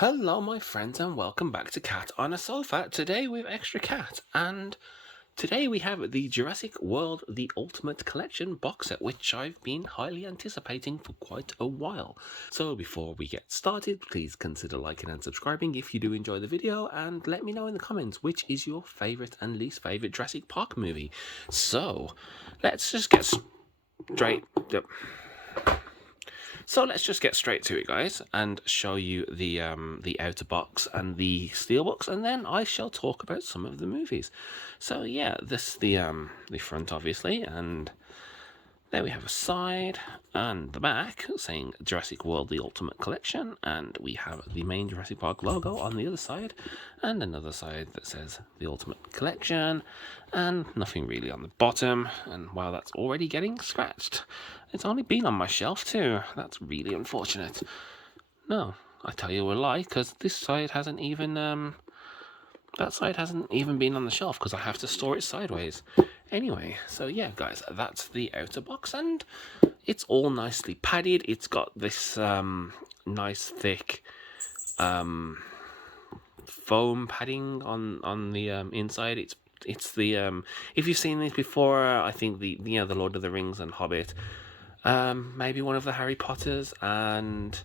Hello, my friends, and welcome back to Cat on a Sofa. Today with Extra Cat, and today we have the Jurassic World The Ultimate Collection box set, which I've been highly anticipating for quite a while. So before we get started, please consider liking and subscribing if you do enjoy the video, and let me know in the comments which is your favourite and least favourite Jurassic Park movie. So, let's just get straight... So let's just get straight to it, guys, and show you the outer box and the steelbooks, and then I shall talk about some of the movies. So yeah, this the front, obviously, and there we have a side and the back saying Jurassic World The Ultimate Collection, and we have the main Jurassic Park logo on the other side, and another side that says The Ultimate Collection, and nothing really on the bottom, and wow, that's already getting scratched. It's only been on my shelf too. That's really unfortunate. No, I tell you a lie, because this side hasn't even that side hasn't even been on the shelf because I have to store it sideways. Anyway, so yeah, guys, that's the outer box, and it's all nicely padded. It's got this nice thick foam padding on the inside. It's the if you've seen this before, I think the the Lord of the Rings and Hobbit, maybe one of the Harry Potters and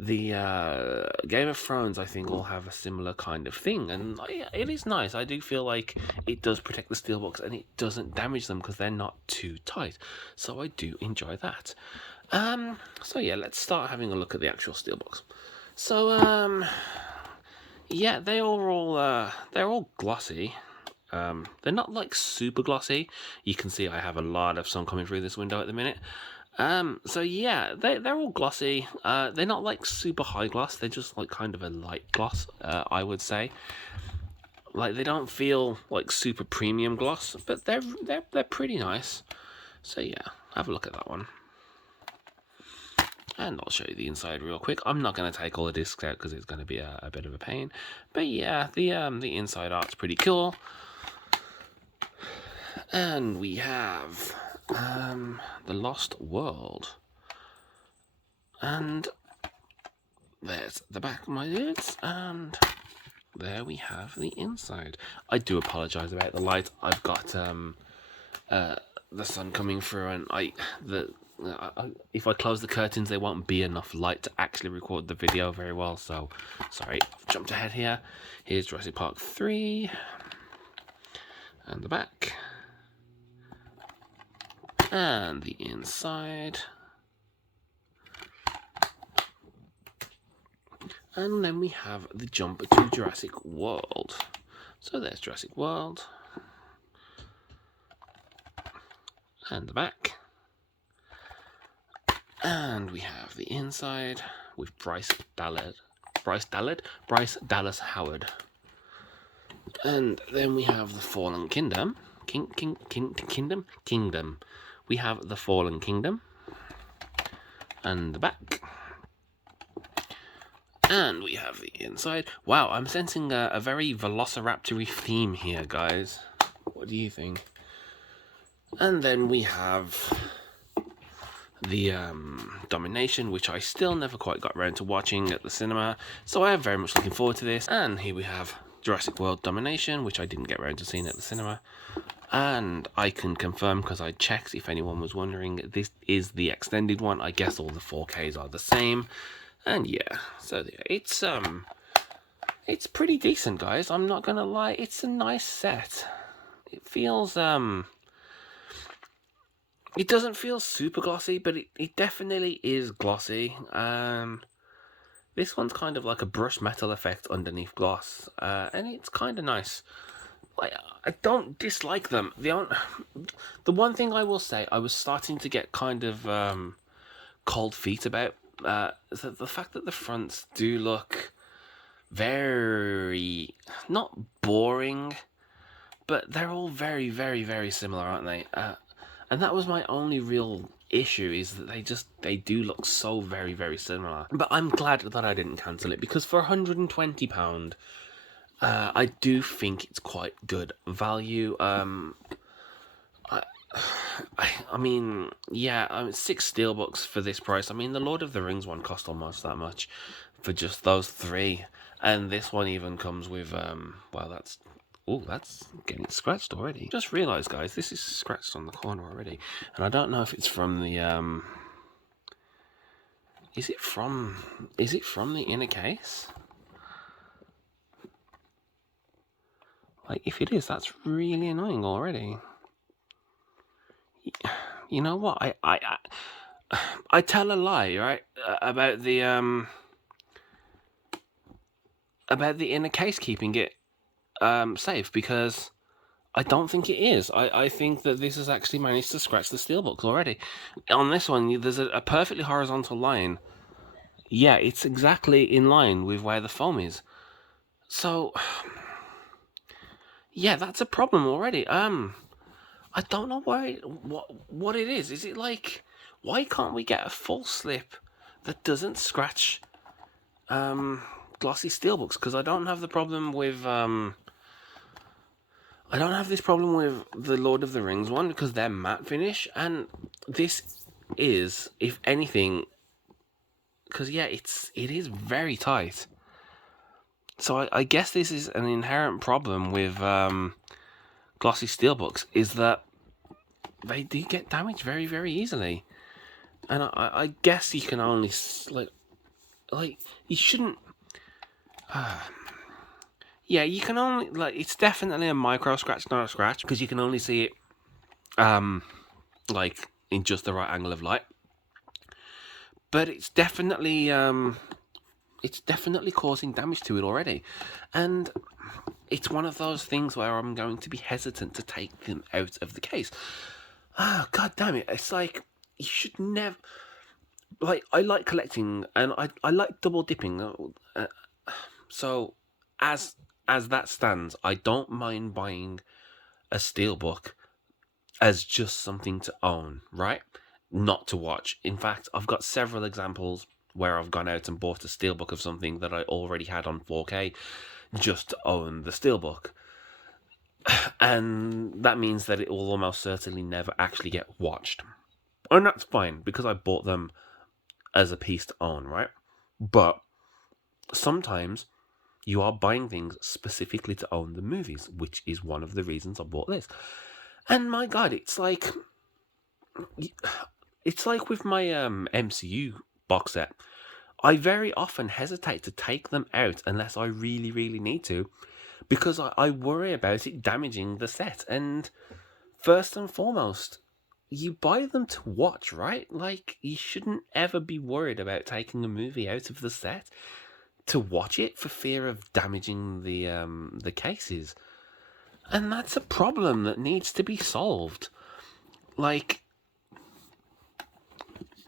the Game of Thrones, I think, will have a similar kind of thing, and it is nice. I do feel like it does protect the steelbooks and it doesn't damage them because they're not too tight. So I do enjoy that. So yeah, let's start having a look at the actual steelbooks. So yeah, they're all glossy. They're not like super glossy. You can see I have a lot of sun coming through this window at the minute. So yeah, they're all glossy. They're not like super high gloss. They're just like kind of a light gloss, I would say. Like they don't feel like super premium gloss, but they're pretty nice. So yeah, have a look at that one. And I'll show you the inside real quick. I'm not going to take all the discs out because it's going to be a bit of a pain. But yeah, the inside art's pretty cool. And we have The Lost World. And there's the back, my dudes. And there we have the inside. I do apologise about the light. I've got the sun coming through, and if I close the curtains, there won't be enough light to actually record the video very well. So, sorry, I've jumped ahead here. Here's Jurassic Park 3. And the back. And the inside. And then we have the jump to Jurassic World. So there's Jurassic World. And the back. And we have the inside with Bryce Dallas Howard. And then we have the Fallen Kingdom. Kingdom. We have the Fallen Kingdom. And the back. And we have the inside. Wow, I'm sensing a very velociraptor-y theme here, guys. What do you think? And then we have the Domination, which I still never quite got around to watching at the cinema. So I am very much looking forward to this. And here we have Jurassic World Domination, which I didn't get around to seeing at the cinema. And I can confirm, because I checked, if anyone was wondering, this is the extended one. I guess all the 4Ks are the same. And yeah, so it's pretty decent, guys. I'm not gonna lie, it's a nice set. It feels it doesn't feel super glossy, but it definitely is glossy. This one's kind of like a brushed metal effect underneath gloss, and it's kind of nice. Like, I don't dislike them. The one thing I will say, I was starting to get kind of cold feet about the fact that the fronts do look very, not boring, but they're all very, very, very similar, aren't they? And that was my only real issue, is that they do look so very, very similar. But I'm glad that I didn't cancel it, because for £120, I do think it's quite good value. I mean, yeah, 6 steelbooks for this price. I mean, the Lord of the Rings one cost almost that much for just those three. And this one even comes with well, that's getting scratched already. Just realised, guys, this is scratched on the corner already, and I don't know if it's from the is it from the inner case? Like, if it is, that's really annoying already. You know what? I tell a lie, right? About the inner case keeping it safe, because I don't think it is. I think that this has actually managed to scratch the steelbooks already. On this one, there's a perfectly horizontal line. Yeah, it's exactly in line with where the foam is. So, yeah, that's a problem already. I don't know what it is. Is it like, why can't we get a full slip that doesn't scratch glossy steelbooks? Because I don't have the problem with I don't have this problem with the Lord of the Rings one, because they're matte finish, and this is, if anything, because yeah, it is very tight. So I guess this is an inherent problem with glossy steelbooks, is that they do get damaged very, very easily. And I guess you can only like you shouldn't. Yeah, you can only, like, it's definitely a micro scratch, not a scratch, because you can only see it like in just the right angle of light. But it's definitely causing damage to it already, and it's one of those things where I'm going to be hesitant to take them out of the case. God damn it! It's like, you should never. Like, I like collecting, and I like double dipping. So, as that stands, I don't mind buying a steelbook as just something to own, right? Not to watch. In fact, I've got several examples where I've gone out and bought a steelbook of something that I already had on 4K just to own the steelbook. And that means that it will almost certainly never actually get watched. And that's fine, because I bought them as a piece to own, right? But sometimes you are buying things specifically to own the movies, which is one of the reasons I bought this. And my God, it's like with my MCU box set. I very often hesitate to take them out unless I really, really need to, because I worry about it damaging the set. And first and foremost, you buy them to watch, right? Like, you shouldn't ever be worried about taking a movie out of the set to watch it for fear of damaging the cases. And that's a problem that needs to be solved. Like,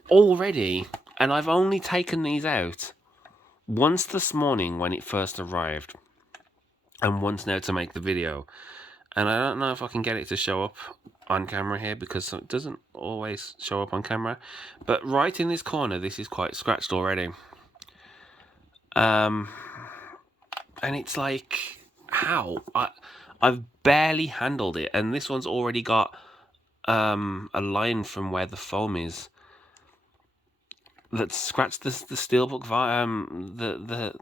already, and I've only taken these out once this morning when it first arrived, and once now to make the video. And I don't know if I can get it to show up on camera here, because it doesn't always show up on camera. But right in this corner, this is quite scratched already. And it's like, how? I've barely handled it, and this one's already got a line from where the foam is that scratched the steelbook,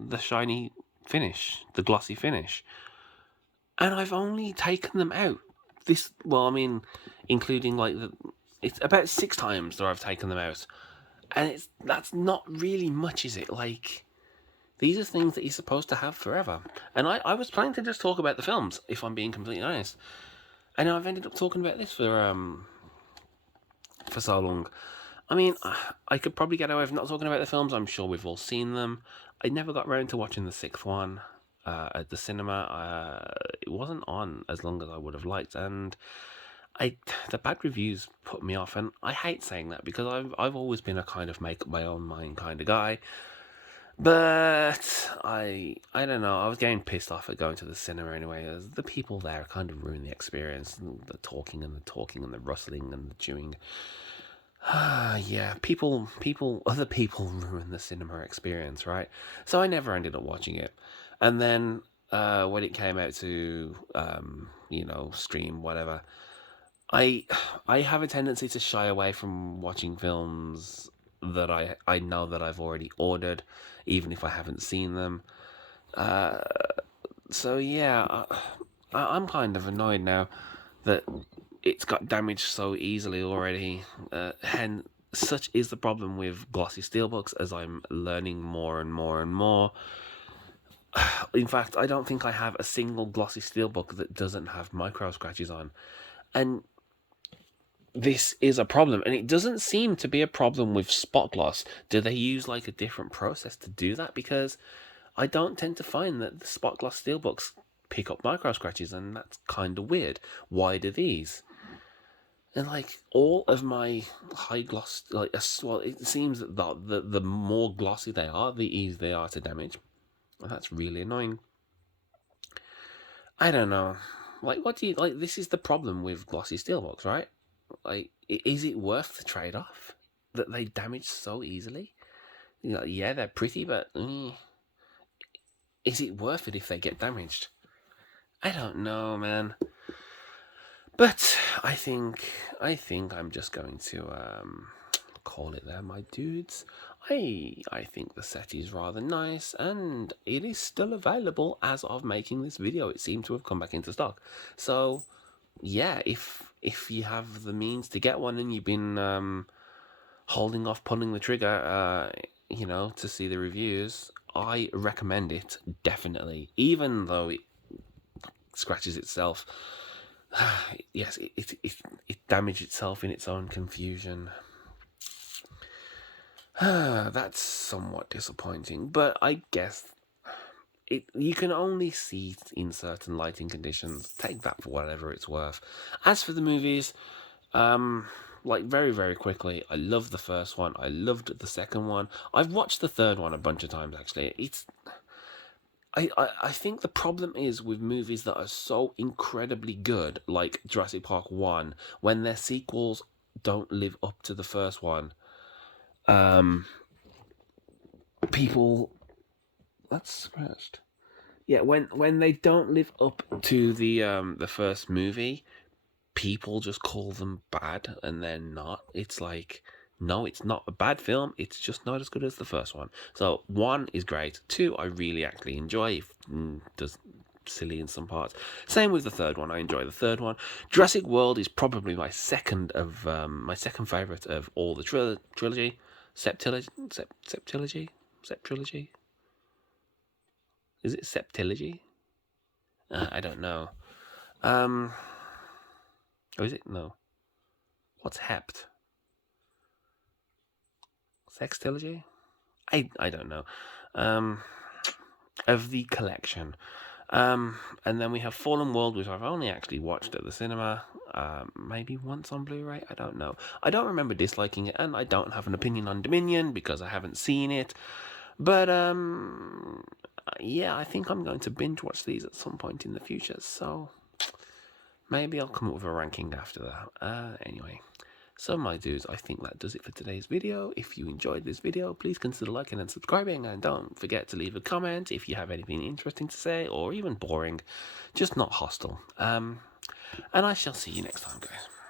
the shiny finish, the glossy finish. And I've only taken them out including like it's about 6 times that I've taken them out, and that's not really much, is it? Like, these are things that you're supposed to have forever. And I was planning to just talk about the films, if I'm being completely honest, and I've ended up talking about this for so long. I mean, I could probably get away with not talking about the films. I'm sure we've all seen them. I never got around to watching the 6th one at the cinema. It wasn't on as long as I would have liked, and the bad reviews put me off. And I hate saying that, because I've always been a kind of make up my own mind kind of guy. But I don't know. I was getting pissed off at going to the cinema anyway, as the people there kind of ruin the experience. The talking and the rustling and the chewing. Yeah, other people ruin the cinema experience, right? So I never ended up watching it. And then when it came out to, stream, whatever, I have a tendency to shy away from watching films that I know that I've already ordered, even if I haven't seen them. So yeah, I'm kind of annoyed now that it's got damaged so easily already. Hence, such is the problem with glossy steelbooks, as I'm learning more and more and more. In fact, I don't think I have a single glossy steelbook that doesn't have micro scratches on. And this is a problem, and it doesn't seem to be a problem with spot gloss. Do they use like a different process to do that? Because I don't tend to find that the spot gloss steelbooks pick up micro scratches, and that's kind of weird. Why do these? And like all of my high gloss, like well, it seems that the more glossy they are, the easier they are to damage. And that's really annoying. I don't know. Like, what do you like? This is the problem with glossy steelbooks, right? Like, is it worth the trade off that they damage so easily? You know, yeah, they're pretty, but is it worth it if they get damaged? I don't know, man. But I think I'm just going to call it there, my dudes. I think the set is rather nice, and it is still available as of making this video. It seemed to have come back into stock. So yeah, if you have the means to get one and you've been holding off pulling the trigger, you know, to see the reviews, I recommend it definitely. Even though it scratches itself, yes, it damaged itself in its own confusion. That's somewhat disappointing, but I guess you can only see in certain lighting conditions. Take that for whatever it's worth. As for the movies, like very, very quickly, I loved the first one. I loved the second one. I've watched the third one a bunch of times, actually. I think the problem is with movies that are so incredibly good, like Jurassic Park 1, when their sequels don't live up to the first one. People... That's scratched. Yeah, when they don't live up to the first movie, people just call them bad, and they're not. It's like, no, it's not a bad film. It's just not as good as the first one. So 1 is great. 2, I really actually enjoy. Does silly in some parts. Same with the third one. I enjoy the third one. Jurassic World is probably my second favorite of all the trilogy. Septilogy. Is it septilogy? I don't know. Oh, is it? No. What's hept? Sextilogy? I don't know. Of the collection. And then we have Fallen World, which I've only actually watched at the cinema. Maybe once on Blu-ray. I don't know. I don't remember disliking it, and I don't have an opinion on Dominion because I haven't seen it. But yeah, I think I'm going to binge watch these at some point in the future. So maybe I'll come up with a ranking after that. Anyway. So my dudes, I think that does it for today's video. If you enjoyed this video, please consider liking and subscribing, and don't forget to leave a comment if you have anything interesting to say, or even boring, just not hostile. And I shall see you next time, guys.